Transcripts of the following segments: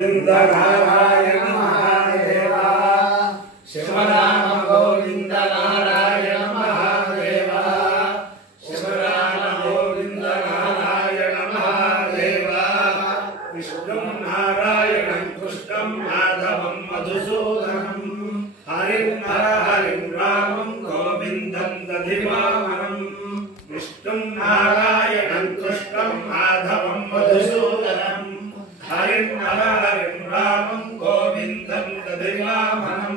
गोविंद नारायण महादेवा शिवराम गोविंद नारायण महादेवा शिवराम गोविंद नारायण महादेवा विष्णु नारायण कृष्णं माधवं मधुसूदनं हरिं हरिं रामं गोविंदं दधिवामनं विष्णु नारायण कृष्णं माधवं मधुसूदनं हरिं रामं गोविंदं दधिवामनं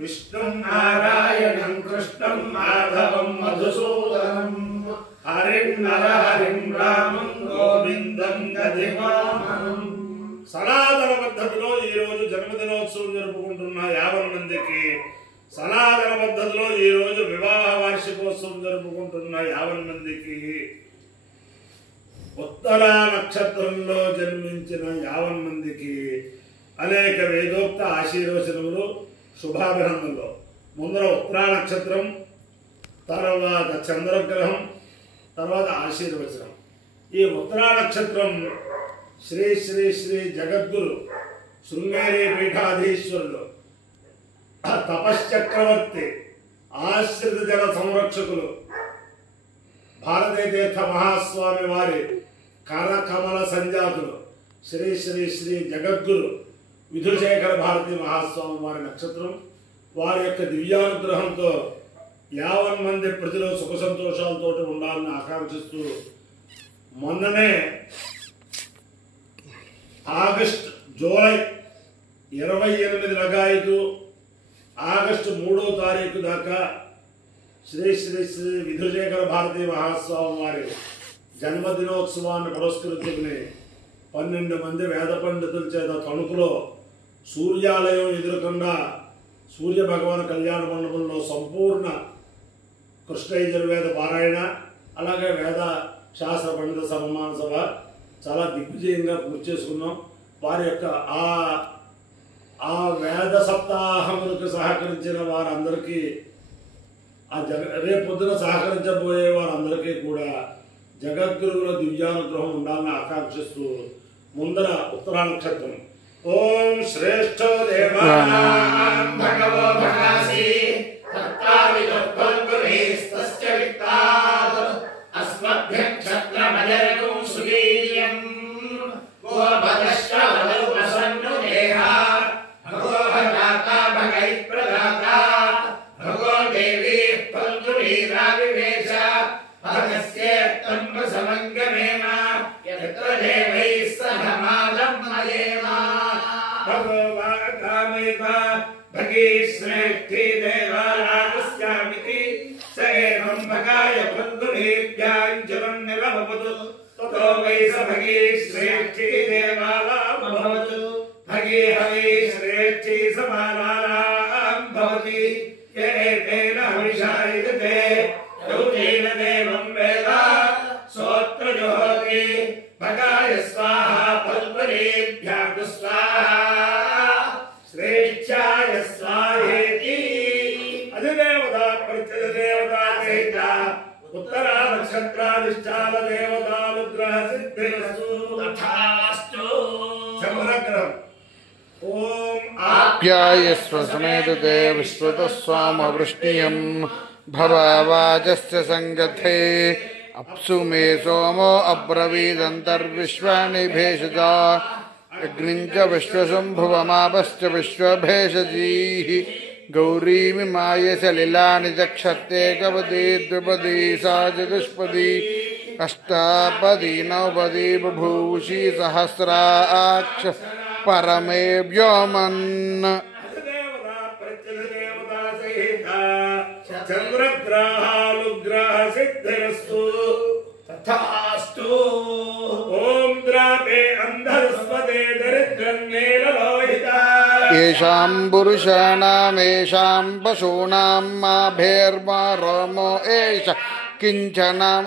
विष्णु नारायणं कृष्णं माधवं मधुसूदनं हरिं रामं गोविंदं दधिवामनं సనాతన పద్ధతిలో ఈ రోజు జన్మదినోత్సవం జరుపుకుంటున్న 50 మందికి సనాతన పద్ధతిలో ఈ రోజు వివాహ వార్షికోత్సవం జరుపుకుంటున్న 50 మందికి ఉత్తర నక్షత్రంలో జన్మించిన 50 మందికి అనేక వేదోక్త ఆశీర్వచనములు శుభాభినందనలు. ముందర ఉత్తర నక్షత్రం, తర్వాత చంద్రగ్రహం, తర్వాత ఆశీర్వచనం. ఈ ఉత్తర నక్షత్రం శ్రీ శ్రీ శ్రీ జగద్గురు శృంగేరి పీఠాధీశ్వరులు తపశ్చక్రవర్తి ఆశ్రిత జన సంరక్షకులు భారతీయ తీర్థ మహాస్వామి వారి కరకమల సంజాతులు శ్రీ శ్రీ శ్రీ జగద్గురు విధుశేఖర భారతీ మహాస్వామి వారి నక్షత్రం. వారి యొక్క దివ్యానుగ్రహంతో 50 మంది ప్రజలు సుఖ సంతోషాలతో ఉండాలని ఆకాంక్షిస్తూ మొన్ననే జూలై 28 లగాయతు ఆగస్టు 3వ తారీఖు దాకా శ్రీ శ్రీ శ్రీ విధుశేఖర భారతీ మహాస్వామి వారి జన్మదినోత్సవాన్ని పురస్కరించుకుని 12 మంది వేద పండితుల చేత తణుకులో సూర్యాలయం ఎదురుకుండా సూర్య భగవాన్ కళ్యాణ మండపంలో సంపూర్ణ కృష్ణ యజుర్వేద పారాయణ, అలాగే వేద శాస్త్ర పండిత సన్మాన సభ చాలా దిగ్విజయంగా పూర్తి చేసుకున్నాం. వారి యొక్క ఆ వేద సప్తాహములకు సహకరించిన వారందరికీ రేపొద్దున సహకరించబోయే వారందరికీ కూడా జగద్గురువుల దివ్యానుగ్రహం ఉండాలని ఆకాంక్షిస్తూ ముందర ఉత్తరా నక్షత్రం. ఓం శ్రేష్ఠో దేవానాం భగవో భగాసి తత్తావిదోత్పల్గురేస్తస్య విత్తాద్ అస్మభ్యం క్షత్రమజరగం సువీర్యం గోభదశ్రవదౌ ప్రసన్నో దేహా భగో భగాతా భగై ప్రదాతా భగో దేవీ ఫల్గురీరావివేశ భగస్య తంబ సమంగమేమ యత్ర దేవైః సహ మాలం మయేమ భగవాకామేత భగీ శ్రేష్ఠి దేవానాగస్యామితి స ఏవం భగాయ ఫల్గురీభ్యాం నిరభవతు తతో వై స భగీ శ్రేష్ఠి దేవాలాభవతు భగీ హవి శ్రేష్ఠి సమానానాం భవతి ఏతేన హవిషాయితే యౌతేన దేవం వేద సోత్ర జోహతి భగాయ స్వాహా ఫల్గురీభ్యాం స్వాహా శ్రేష్ఠాయ స్వాహేతి. అధిదేవత ప్రత్యధ దేవతా సహిత ఉత్తరా నక్షత్రాధిష్టాన దేవతానుగ్రహ సిద్ధిరస్తు తథాస్తు. చంద్రగ్రహం. ఓం ఆప్యాయస్వ సమేతుతే విశ్వతస్వామవృష్ణియం భవావాజస్య సంగతే అప్సు మే సోమో అబ్రవీదంతర్విశ్వాని భేషజా అగ్నిం చ విశ్వశంభువమాపశ్చ విశ్వభేషజీః గౌరీమిమాయ సలిలాని చక్షర్తే కవతి ద్విపదీ సా చతుష్పదీ అష్టాపదీ నవపదీ బభూషి సహస్రాక్ష పరమే వ్యోమన్. చంద్రగ్రహానుగ్రహ సిద్ధిరస్తు తథాస్తు. ఓం ద్రాపే అంధస్పదే దరిద్రం నీలలోహిత ఏషాం పురుషాణామేషాం పశూనాం మాభేర్మా రోమో ఏష కించనామ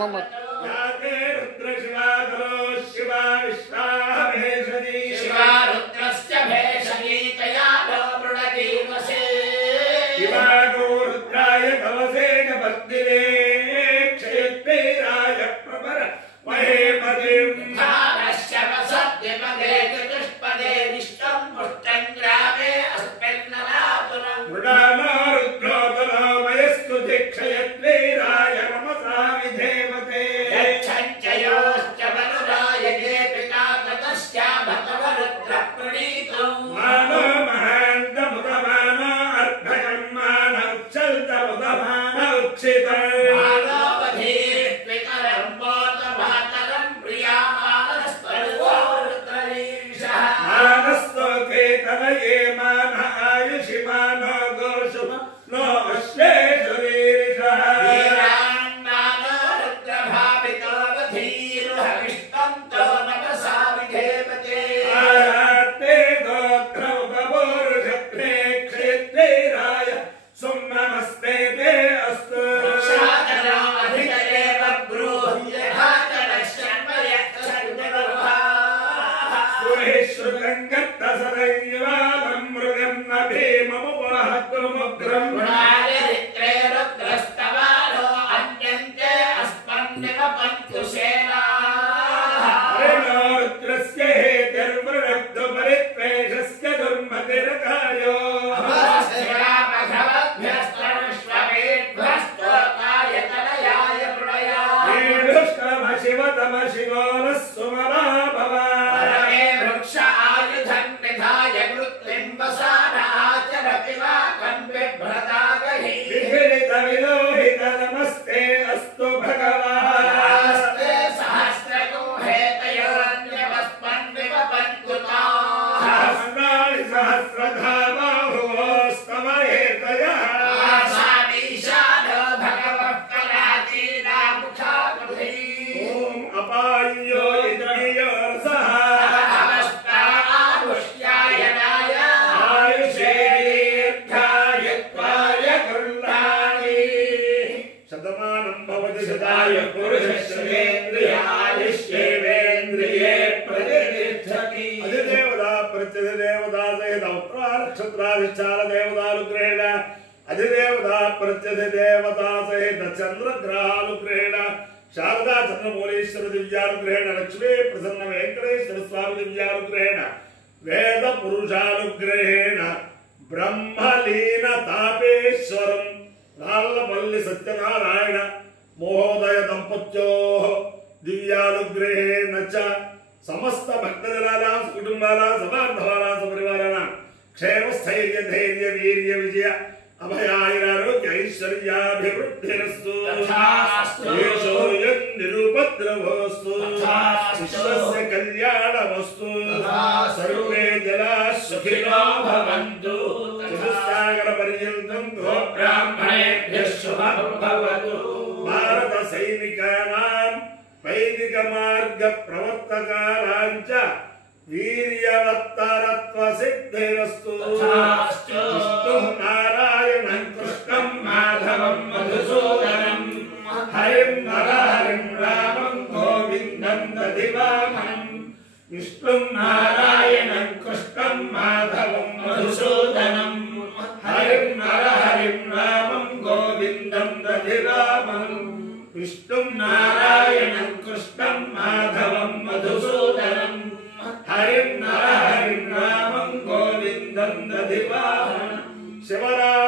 యాతే రుద్ర శివాదలో శివా విశ్వాభేషజీ శివా రుద్రస్య భేషజీ తయాలో మృడజీవసే శివాగో రుద్రాయ కవసేన వర్ధినే క్షేత్రైరాయ ప్రపర మహేపతిం ధారశ్య వసత్యపదే చతుష్పదే విశ్వ सहस्रधामाभुवोस्तमहेतयः आसामीशानो भगवः पराचीनामुखाकृतिः ॐ अपाय्यो इन्द्रियोरसः नमस्तामुष्यायनाय आयुषे दीर्घायुत्वाय गृह्णामि शतमानं भवति शताय पुरुषश्रेन्द्रियायुष्येवेन्द्रिये प्रतिष्ठति अधिदेवता प्रत्यधिदेवता सहित उत्तरानक्षत्राधिष्ठान देवतानुग्रहेण अधिदेवता प्रत्यधिदेवता सहित चन्द्रग्रहानुग्रहेण शारदा चन्द्रमौलीश्वर दिव्यानुग्रहेण लक्ष्मी प्रसन्न वेंकटेश्वर स्वामी दिव्यानुग्रहेण वेद पुरुषानुग्रहेण ब्रह्मलीन तापेश्वरं नाल्लपल्ली सत्यनारायण महोदय दंपत्योः दिव्यानुग्रहेण च समस्त भक्तजनानां कुटुंबानां सबान्धवानां सपरिवाराणां क्षेम स्थैर्य धैर्य वीर्य विजय अभयायुरारोग्य ऐश्वर्याभिवृद्धिरस्तु तथास्तु येषोऽयं निरुपद्रवोऽस्तु विश्वस्य कल्याणमस्तु सर्वे जनाः सुखिनो भवन्तु चतुस्सागरपर्यन्तं ब्राह्मणेभ्यः शुभं भवतु भारत सैनिकानां वैदिक मार्ग प्रवर्तकानां च वीर्यवत्तरत्व सिद्धिरस्तु विष्णुं नारायणं कृष्णं माधवं मधुसूदनं हरिं नरहरिं रामं गोविन्दं दधिवामनं विष्णुं नारायणं कृष्णं माधवं मधुसूदनं हरिं नरहरिं रामं गोविन्दं दधिवामनं विष्णुं नारायणं कृष्णं माधवं मधुसूदनं हरिं नरहरिं रामं गोविन्दं दधिवामनं शिवरात्रि